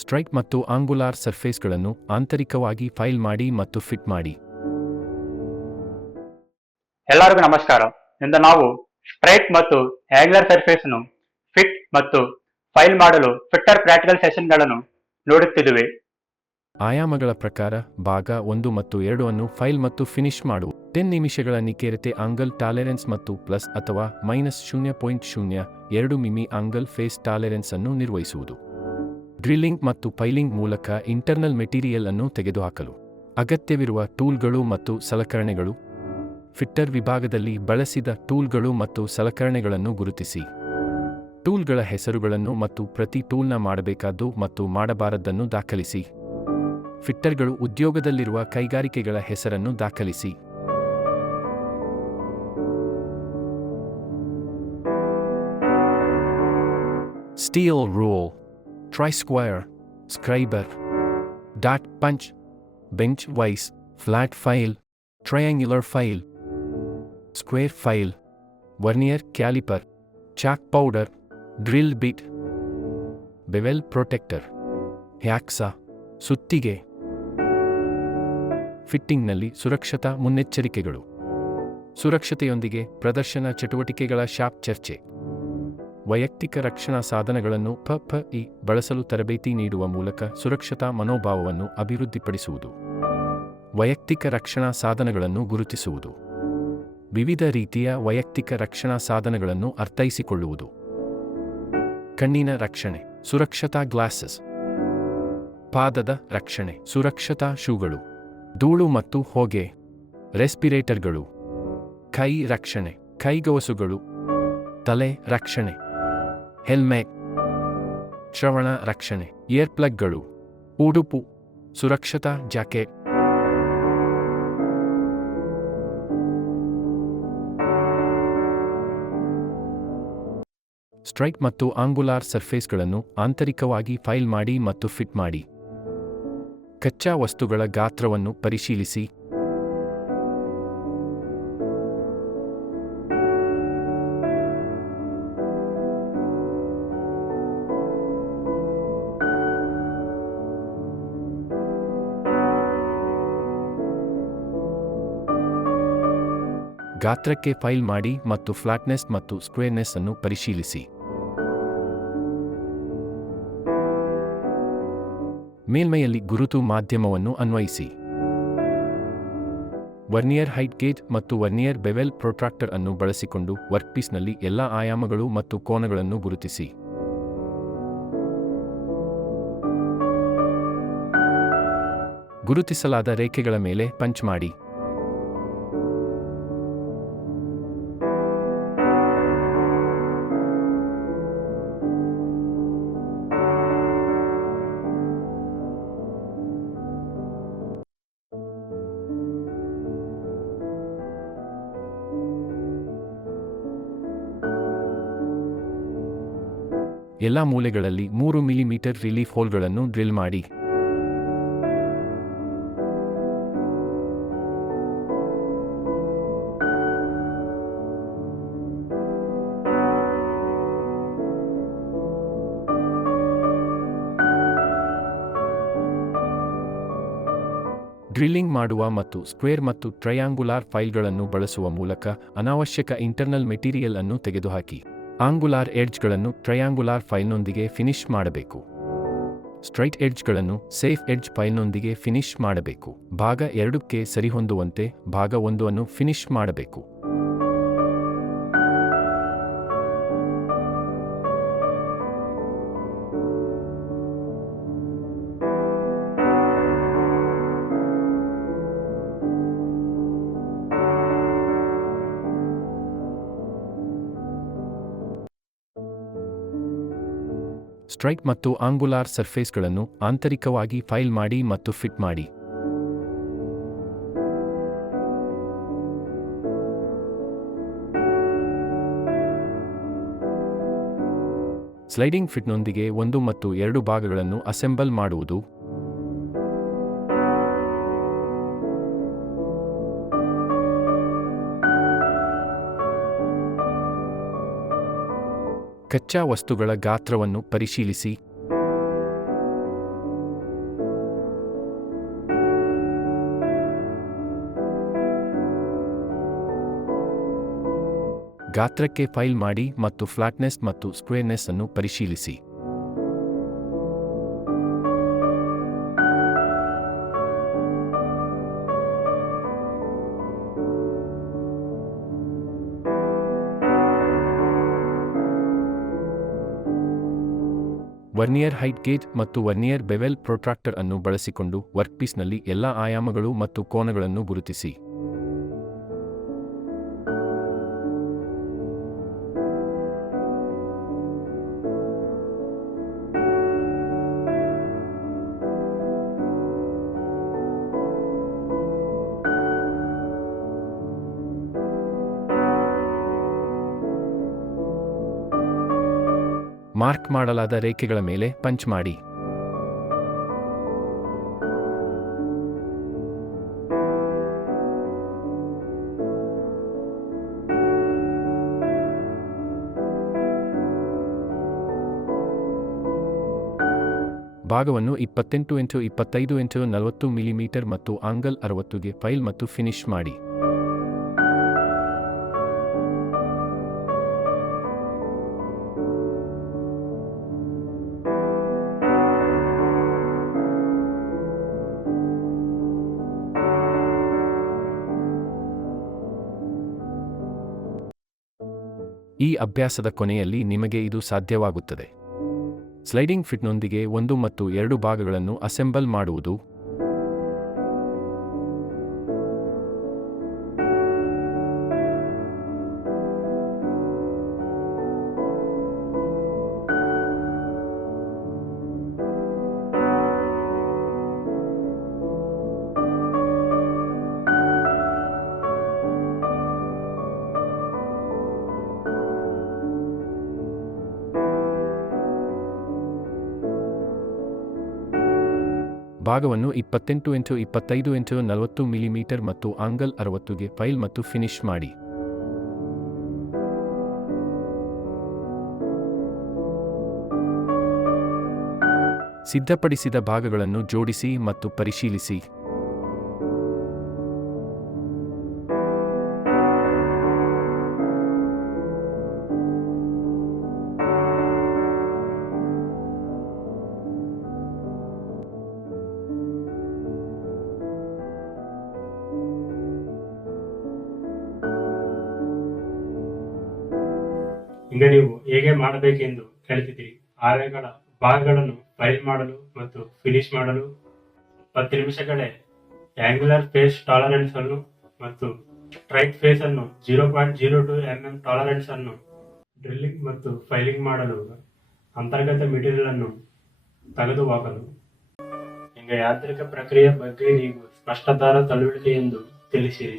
Straight ಮತ್ತು ಆಂಗುಲಾರ್ ಸರ್ಫೇಸ್ಗಳನ್ನು ಆಂತರಿಕವಾಗಿ file ಮಾಡಿ ಮತ್ತು ಫಿಟ್ ಮಾಡಿ. ಎಲ್ಲರಿಗೂ ನಮಸ್ಕಾರ. ಇಂದು ನಾವು ಸ್ಟ್ರೈಟ್ ಮತ್ತು ಆಂಗ್ಯುಲರ್ ಸರ್ಫೇಸ್ ಅನ್ನು ಫಿಟ್ ಮತ್ತು ಫೈಲ್ ಮಾಡಲು ಫಿಟ್ಟರ್ ಪ್ರಾಕ್ಟಿಕಲ್ ಸೆಷನ್ಗಳನ್ನು ನೋಡುತ್ತಿದ್ದೇವೆ. ಆಯಾಮಗಳ ಪ್ರಕಾರ ಭಾಗ 1 ಮತ್ತು 2 ಅನ್ನು ಫೈಲ್ ಮತ್ತು ಫಿನಿಶ್ ಮಾಡು. 10 ನಿಮಿಷಗಳ ನಿಖರತೆ ಆಂಗಲ್ ಟಾಲೆರೆನ್ಸ್ ಮತ್ತು ಪ್ಲಸ್ ಅಥವಾ -0.02 ಮಿಮಿ ಆಂಗಲ್ ಫೇಸ್ ಟಾಲೆರೆನ್ಸ್ ಅನ್ನು ನಿರ್ವಹಿಸುವುದು. ಡ್ರಿಲ್ಲಿಂಗ್ ಮತ್ತು ಪೈಲಿಂಗ್ ಮೂಲಕ ಇಂಟರ್ನಲ್ ಮೆಟೀರಿಯಲ್ ಅನ್ನು ತೆಗೆದುಹಾಕಲು ಅಗತ್ಯವಿರುವ ಟೂಲ್ಗಳು ಮತ್ತು ಸಲಕರಣೆಗಳು. ಫಿಟ್ಟರ್ ವಿಭಾಗದಲ್ಲಿ ಬಳಸಿದ ಟೂಲ್ಗಳು ಮತ್ತು ಸಲಕರಣೆಗಳನ್ನು ಗುರುತಿಸಿ. ಟೂಲ್ಗಳ ಹೆಸರುಗಳನ್ನು ಮತ್ತು ಪ್ರತಿ ಟೂಲ್ನ ಮಾಡಬೇಕಾದ್ದು ಮತ್ತು ಮಾಡಬಾರದ್ದನ್ನು ದಾಖಲಿಸಿ. ಫಿಟ್ಟರ್ಗಳು ಉದ್ಯೋಗದಲ್ಲಿರುವ ಕೈಗಾರಿಕೆಗಳ ಹೆಸರನ್ನು ದಾಖಲಿಸಿ. Steel rule, try square, scriber, dot punch, bench vice, flat file, triangular file, square file, vernier caliper, chalk powder, drill bit, bevel protractor, hacksaw, ಸುತ್ತಿಗೆ. ಫಿಟ್ಟಿಂಗ್ನಲ್ಲಿ ಸುರಕ್ಷತಾ ಮುನ್ನೆಚ್ಚರಿಕೆಗಳು. ಸುರಕ್ಷತೆಯೊಂದಿಗೆ ಪ್ರದರ್ಶನ ಚಟುವಟಿಕೆಗಳ ಶಾಪ್ ಚರ್ಚೆ. ವೈಯಕ್ತಿಕ ರಕ್ಷಣಾ ಸಾಧನಗಳನ್ನು PPE ಬಳಸಲು ತರಬೇತಿ ನೀಡುವ ಮೂಲಕ ಸುರಕ್ಷತಾ ಮನೋಭಾವವನ್ನು ಅಭಿವೃದ್ಧಿಪಡಿಸುವುದು. ವೈಯಕ್ತಿಕ ರಕ್ಷಣಾ ಸಾಧನಗಳನ್ನು ಗುರುತಿಸುವುದು. ವಿವಿಧ ರೀತಿಯ ವೈಯಕ್ತಿಕ ರಕ್ಷಣಾ ಸಾಧನಗಳನ್ನು ಅರ್ಥೈಸಿಕೊಳ್ಳುವುದು. ಕಣ್ಣಿನ ರಕ್ಷಣೆ, ಸುರಕ್ಷತಾ ಗ್ಲಾಸಸ್. ಪಾದದ ರಕ್ಷಣೆ, ಸುರಕ್ಷತಾ ಶೂಗಳು. ಧೂಳು ಮತ್ತು ಹೊಗೆ, ರೆಸ್ಪಿರೇಟರ್ಗಳು. ಕೈ ರಕ್ಷಣೆ, ಕೈಗವಸುಗಳು. ತಲೆ ರಕ್ಷಣೆ, ಹೆಲ್ಮೆಟ್. ಶ್ರವಣ ರಕ್ಷಣೆ, ಇಯರ್ ಪ್ಲಗ್ಗಳು. ಉಡುಪು, ಸುರಕ್ಷತಾ ಜಾಕೆಟ್. ಸ್ಟ್ರೈಟ್ ಮತ್ತು ಆಂಗುಲಾರ್ ಸರ್ಫೇಸ್ಗಳನ್ನು ಆಂತರಿಕವಾಗಿ ಫೈಲ್ ಮಾಡಿ ಮತ್ತು ಫಿಟ್ ಮಾಡಿ. ಕಚ್ಚಾ ವಸ್ತುಗಳ ಗಾತ್ರವನ್ನು ಪರಿಶೀಲಿಸಿ. ಗಾತ್ರಕ್ಕೆ ಫೈಲ್ ಮಾಡಿ ಮತ್ತು ಫ್ಲಾಟ್ನೆಸ್ ಮತ್ತು ಸ್ಕ್ವೇರ್ನೆಸ್ ಅನ್ನು ಪರಿಶೀಲಿಸಿ. ಮೇಲ್ಮೈಯಲ್ಲಿ ಗುರುತು ಮಾಧ್ಯಮವನ್ನು ಅನ್ವಯಿಸಿ. ವರ್ನಿಯರ್ ಹೈಟ್ ಗೇಜ್ ಮತ್ತು ವರ್ನಿಯರ್ ಬೆವೆಲ್ ಪ್ರೊಟ್ರಾಕ್ಟರ್ ಅನ್ನು ಬಳಸಿಕೊಂಡು ವರ್ಕ್ಪೀಸ್ನಲ್ಲಿ ಎಲ್ಲಾ ಆಯಾಮಗಳು ಮತ್ತು ಕೋನಗಳನ್ನು ಗುರುತಿಸಿ. ಗುರುತಿಸಲಾದ ರೇಖೆಗಳ ಮೇಲೆ ಪಂಚ್ ಮಾಡಿ. ಎಲ್ಲಾ ಮೂಲೆಗಳಲ್ಲಿ 3 ಮಿಲಿಮೀಟರ್ ರಿಲೀಫ್ ಹೋಲ್ಗಳನ್ನು ಡ್ರಿಲ್ ಮಾಡಿ. ಡ್ರಿಲ್ಲಿಂಗ್ ಮಾಡುವ ಮತ್ತು ಸ್ಕ್ವೇರ್ ಮತ್ತು ಟ್ರಯಾಂಗುಲಾರ್ ಫೈಲ್ಗಳನ್ನು ಬಳಸುವ ಮೂಲಕ ಅನಾವಶ್ಯಕ ಇಂಟರ್ನಲ್ ಮೆಟೀರಿಯಲ್ ಅನ್ನು ತೆಗೆದುಹಾಕಿ. ಆಂಗುಲಾರ್ ಎಡ್ಜ್ಗಳನ್ನು ಟ್ರಯಾಂಗುಲಾರ್ ಫೈಲ್ನೊಂದಿಗೆ ಫಿನಿಶ್ ಮಾಡಬೇಕು. ಸ್ಟ್ರೈಟ್ ಎಡ್ಜ್ಗಳನ್ನು ಸೇಫ್ ಎಡ್ಜ್ ಫೈಲ್ನೊಂದಿಗೆ ಫಿನಿಶ್ ಮಾಡಬೇಕು. ಭಾಗ 2ಕ್ಕೆ ಸರಿಹೊಂದುವಂತೆ ಭಾಗ 1 ಅನ್ನು ಫಿನಿಶ್ ಮಾಡಬೇಕು. ಸ್ಟ್ರೈಟ್ ಮತ್ತು ಆಂಗುಲಾರ್ ಸರ್ಫೇಸ್ಗಳನ್ನು ಆಂತರಿಕವಾಗಿ ಫೈಲ್ ಮಾಡಿ ಮತ್ತು ಫಿಟ್ ಮಾಡಿ. ಸ್ಲೈಡಿಂಗ್ ಫಿಟ್ನೊಂದಿಗೆ 1 ಮತ್ತು 2 ಭಾಗಗಳನ್ನು ಅಸೆಂಬಲ್ ಮಾಡುವುದು. ಕಚ್ಚಾ ವಸ್ತುಗಳ ಗಾತ್ರವನ್ನು ಪರಿಶೀಲಿಸಿ. ಗಾತ್ರಕ್ಕೆ ಫೈಲ್ ಮಾಡಿ ಮತ್ತು ಫ್ಲಾಟ್ನೆಸ್ ಮತ್ತು ಸ್ಕ್ವೇರ್ನೆಸ್ ಅನ್ನು ಪರಿಶೀಲಿಸಿ. ವರ್ನಿಯರ್ ಹೈಟ್ ಗೇಜ್ ಮತ್ತು ವರ್ನಿಯರ್ ಬೆವೆಲ್ ಪ್ರೊಟ್ರಾಕ್ಟರ್ ಅನ್ನು ಬಳಸಿಕೊಂಡು ವರ್ಕ್ಪೀಸ್ನಲ್ಲಿ ಎಲ್ಲಾ ಆಯಾಮಗಳು ಮತ್ತು ಕೋನಗಳನ್ನು ಗುರುತಿಸಿ. ಮಾರ್ಕ್ ಮಾಡಲಾದ ರೇಖೆಗಳ ಮೇಲೆ ಪಂಚ್ ಮಾಡಿ. ಭಾಗವನ್ನು 28x25x40 ಮಿಲಿಮೀಟರ್ ಮತ್ತು ಆಂಗಲ್ 60ಗೆ ಫೈಲ್ ಮತ್ತು ಫಿನಿಶ್ ಮಾಡಿ. ಈ ಅಭ್ಯಾಸದ ಕೊನೆಯಲ್ಲಿ ನಿಮಗೆ ಇದು ಸಾಧ್ಯವಾಗುತ್ತದೆ. ಸ್ಲೈಡಿಂಗ್ ಫಿಟ್ನೊಂದಿಗೆ 1 ಮತ್ತು 2 ಭಾಗಗಳನ್ನು ಅಸೆಂಬಲ್ ಮಾಡುವುದು, ಭಾಗವನ್ನು 28x25x40 ಮಿಲಿಮೀಟರ್ ಮತ್ತು ಆಂಗಲ್ 60ಗೆ ಫೈಲ್ ಮತ್ತು ಫಿನಿಶ್ ಮಾಡಿ. ಸಿದ್ಧಪಡಿಸಿದ ಭಾಗಗಳನ್ನು ಜೋಡಿಸಿ ಮತ್ತು ಪರಿಶೀಲಿಸಿ. ಈಗ ನೀವು ಹೇಗೆ ಮಾಡಬೇಕೆಂದು ಕಲಿತಿದ್ದೀರಿ. ಆಯಗಳ ಭಾಗಗಳನ್ನು ಫೈಲ್ ಮಾಡಲು ಮತ್ತು ಫಿನಿಶ್ ಮಾಡಲು 10 ನಿಮಿಷಗಳೇ ಆಂಗ್ಯುಲರ್ ಫೇಸ್ ಟಾಲರೆನ್ಸ್ ಅನ್ನು ಮತ್ತು ಸ್ಟ್ರೈಟ್ ಫೇಸ್ ಅನ್ನು 0.02 mm ಟಾಲರೆನ್ಸ್ ಅನ್ನು ಡ್ರಿಲ್ಲಿಂಗ್ ಮತ್ತು ಫೈಲಿಂಗ್ ಮಾಡಲು ಅಂತರ್ಗತ ಮೆಟೀರಿಯಲ್ ಅನ್ನು ತೆಗೆದುಹಾಕಲು. ಈಗ ಯಾಂತ್ರಿಕ ಪ್ರಕ್ರಿಯೆ ಬಗ್ಗೆ ನೀವು ಸ್ಪಷ್ಟವಾದ ತಿಳುವಳಿಕೆ ಎಂದು ತಿಳಿಸಿರಿ.